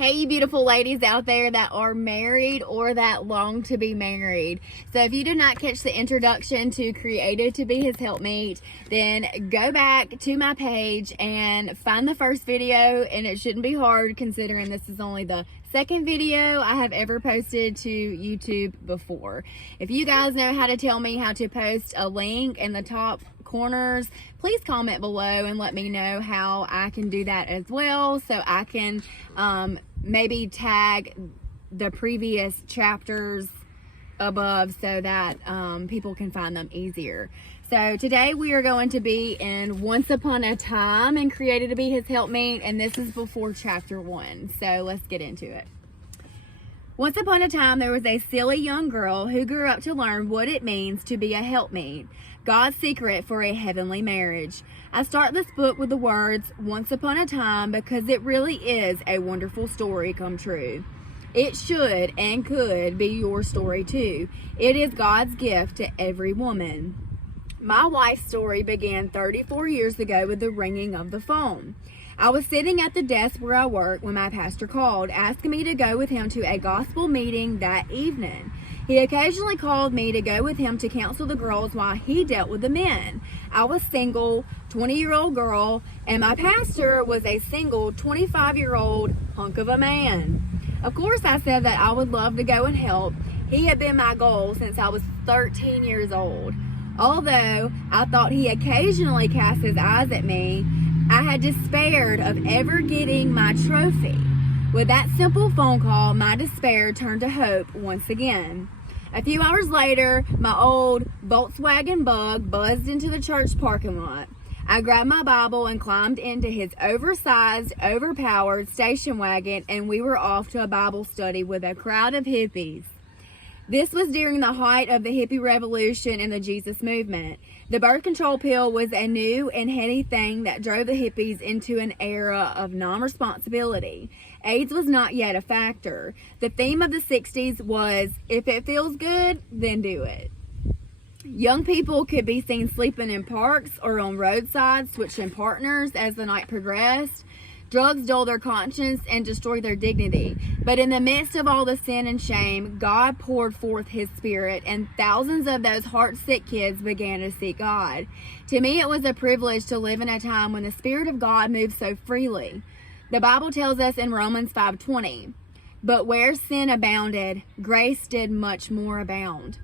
Hey, you beautiful ladies out there that are married or that long to be married. So if you did not catch the introduction to Created to Be His Helpmeet, then go back to my page and find the first video, and it shouldn't be hard considering this is only the second video I have ever posted to YouTube before. If you guys know how to tell me how to post a link in the top corners, please comment below and let me know how I can do that as well, so I can maybe tag the previous chapters above so that people can find them easier. So today we are going to be in Once Upon a Time and Created to Be His Helpmeet, and this is before chapter 1. So let's get into it. Once upon a time, there was a silly young girl who grew up to learn what it means to be a helpmeet, God's secret for a heavenly marriage. I start this book with the words, once upon a time, because it really is a wonderful story come true. It should and could be your story too. It is God's gift to every woman. My wife's story began 34 years ago with the ringing of the phone. I was sitting at the desk where I work when my pastor called, asking me to go with him to a gospel meeting that evening. He occasionally called me to go with him to counsel the girls while he dealt with the men. I was single, 20-year-old girl, and my pastor was a single, 25-year-old hunk of a man. Of course, I said that I would love to go and help. He had been my goal since I was 13 years old. Although I thought he occasionally cast his eyes at me, I had despaired of ever getting my trophy. With that simple phone call, my despair turned to hope once again. A few hours later, my old Volkswagen Bug buzzed into the church parking lot. I grabbed my Bible and climbed into his oversized, overpowered station wagon, and we were off to a Bible study with a crowd of hippies. This was during the height of the hippie revolution and the Jesus movement. The birth control pill was a new and heady thing that drove the hippies into an era of non-responsibility. AIDS was not yet a factor. The theme of the 60s was, if it feels good, then do it. Young people could be seen sleeping in parks or on roadsides, switching partners as the night progressed. Drugs dull their conscience and destroy their dignity. But in the midst of all the sin and shame, God poured forth His Spirit, and thousands of those heart-sick kids began to seek God. To me, it was a privilege to live in a time when the Spirit of God moved so freely. The Bible tells us in Romans 5:20, "But where sin abounded, grace did much more abound."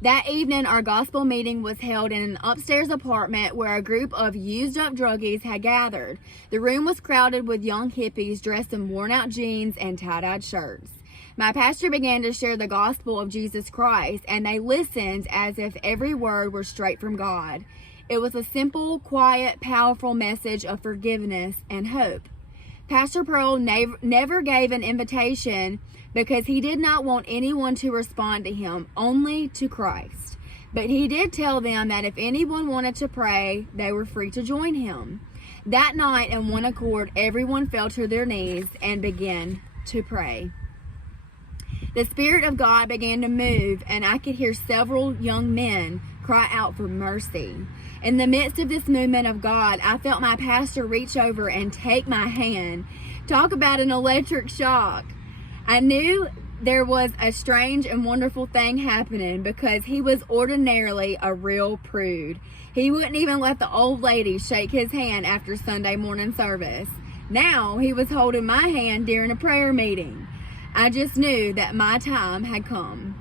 That evening, our gospel meeting was held in an upstairs apartment where a group of used-up druggies had gathered. The room was crowded with young hippies dressed in worn-out jeans and tie-dyed shirts. My pastor began to share the gospel of Jesus Christ, and they listened as if every word were straight from God. It was a simple, quiet, powerful message of forgiveness and hope. Pastor Pearl never gave an invitation because he did not want anyone to respond to him, only to Christ. But he did tell them that if anyone wanted to pray, they were free to join him. That night, in one accord, everyone fell to their knees and began to pray. The Spirit of God began to move, and I could hear several young men cry out for mercy. In the midst of this movement of God, I felt my pastor reach over and take my hand. Talk about an electric shock. I knew there was a strange and wonderful thing happening because he was ordinarily a real prude. He wouldn't even let the old lady shake his hand after Sunday morning service. Now he was holding my hand during a prayer meeting. I just knew that my time had come.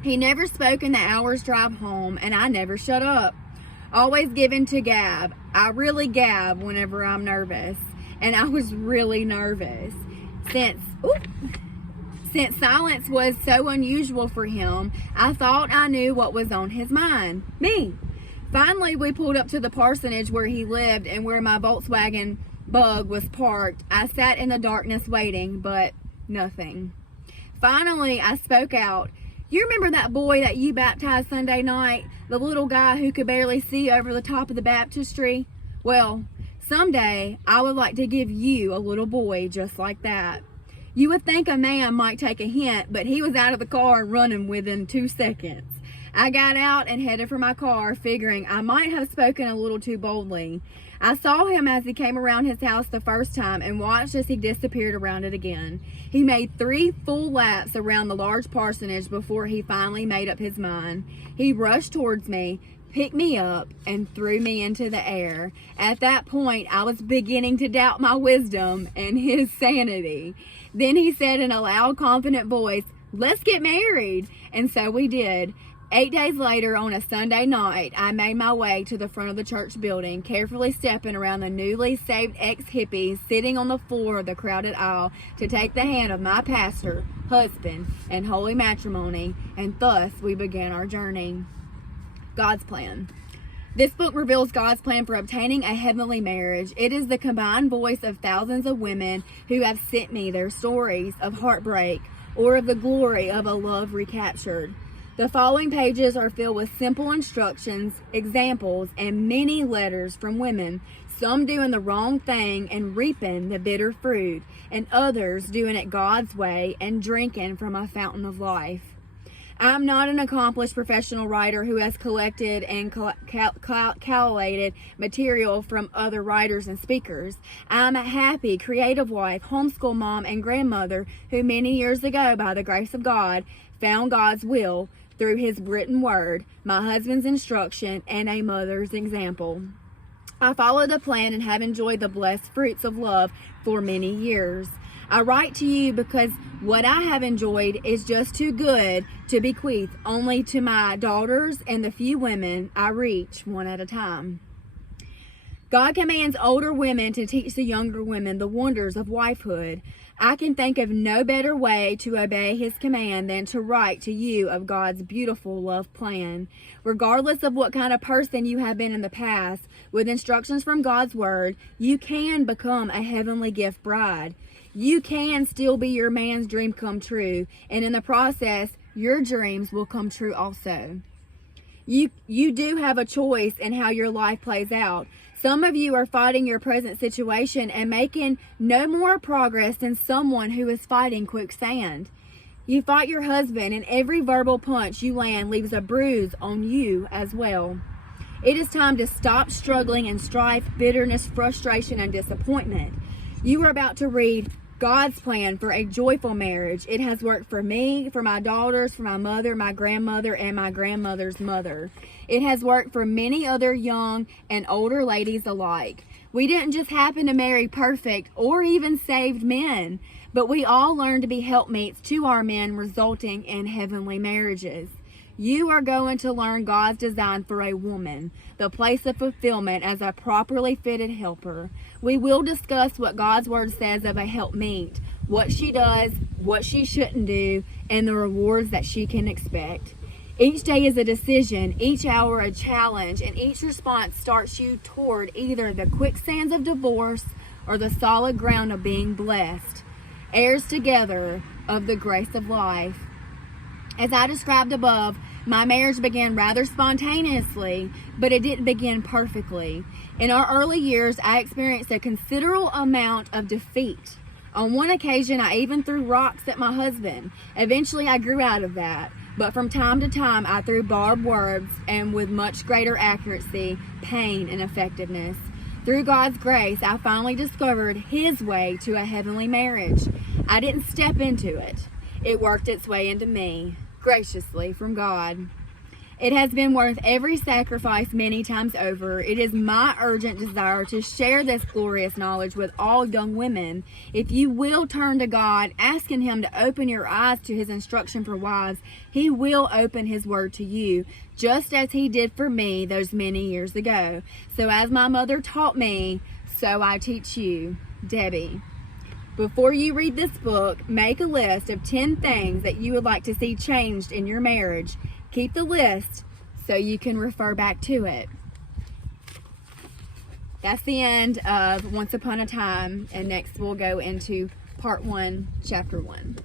He never spoke in the hour's drive home, and I never shut up. Always given to gab. I really gab whenever I'm nervous, and I was really nervous. Since silence was so unusual for him, I thought I knew what was on his mind. Me. Finally, we pulled up to the parsonage where he lived and where my Volkswagen Bug was parked. I sat in the darkness waiting, but nothing. Finally, I spoke out. You remember that boy that you baptized Sunday night? The little guy who could barely see over the top of the baptistry? Well, someday I would like to give you a little boy just like that. You would think a man might take a hint, but he was out of the car and running within 2 seconds. I got out and headed for my car, figuring I might have spoken a little too boldly. I saw him as he came around his house the first time and watched as he disappeared around it again. He made 3 full laps around the large parsonage before he finally made up his mind. He rushed towards me, picked me up, and threw me into the air. At that point, I was beginning to doubt my wisdom and his sanity. Then he said in a loud, confident voice, "Let's get married." And so we did. 8 days later, on a Sunday night, I made my way to the front of the church building, carefully stepping around the newly saved ex-hippies sitting on the floor of the crowded aisle to take the hand of my pastor, husband, and holy matrimony, and thus we began our journey. God's plan. This book reveals God's plan for obtaining a heavenly marriage. It is the combined voice of thousands of women who have sent me their stories of heartbreak or of the glory of a love recaptured. The following pages are filled with simple instructions, examples, and many letters from women, some doing the wrong thing and reaping the bitter fruit, and others doing it God's way and drinking from a fountain of life. I'm not an accomplished professional writer who has collected and collated material from other writers and speakers. I'm a happy, creative wife, homeschool mom, and grandmother who many years ago, by the grace of God, found God's will through his written word, my husband's instruction, and a mother's example. I follow the plan and have enjoyed the blessed fruits of love for many years. I write to you because what I have enjoyed is just too good to bequeath only to my daughters and the few women I reach one at a time. God commands older women to teach the younger women the wonders of wifehood. I can think of no better way to obey his command than to write to you of God's beautiful love plan. Regardless of what kind of person you have been in the past, with instructions from God's word, you can become a heavenly gift bride. You can still be your man's dream come true, and in the process, your dreams will come true also. You do have a choice in how your life plays out. Some of you are fighting your present situation and making no more progress than someone who is fighting quicksand. You fight your husband, and every verbal punch you land leaves a bruise on you as well. It is time to stop struggling in strife, bitterness, frustration, and disappointment. You are about to read God's plan for a joyful marriage. It has worked for me, for my daughters, for my mother, my grandmother, and my grandmother's mother. It has worked for many other young and older ladies alike. We didn't just happen to marry perfect or even saved men, but we all learned to be helpmates to our men, resulting in heavenly marriages. You are going to learn God's design for a woman, the place of fulfillment as a properly fitted helper. We will discuss what God's word says of a helpmeet, what she does, what she shouldn't do, and the rewards that she can expect. Each day is a decision, each hour a challenge, and each response starts you toward either the quicksands of divorce or the solid ground of being blessed. Heirs together of the grace of life. As I described above, my marriage began rather spontaneously, but it didn't begin perfectly. In our early years, I experienced a considerable amount of defeat. On one occasion, I even threw rocks at my husband. Eventually, I grew out of that, but from time to time, I threw barbed words and with much greater accuracy, pain, and effectiveness. Through God's grace, I finally discovered his way to a heavenly marriage. I didn't step into it. It worked its way into me, graciously from God. It has been worth every sacrifice many times over. It is my urgent desire to share this glorious knowledge with all young women. If you will turn to God, asking him to open your eyes to his instruction for wives, he will open his word to you, just as he did for me those many years ago. So as my mother taught me, so I teach you. Debi. Before you read this book, make a list of 10 things that you would like to see changed in your marriage. Keep the list so you can refer back to it. That's the end of Once Upon a Time, and next we'll go into part 1, chapter 1.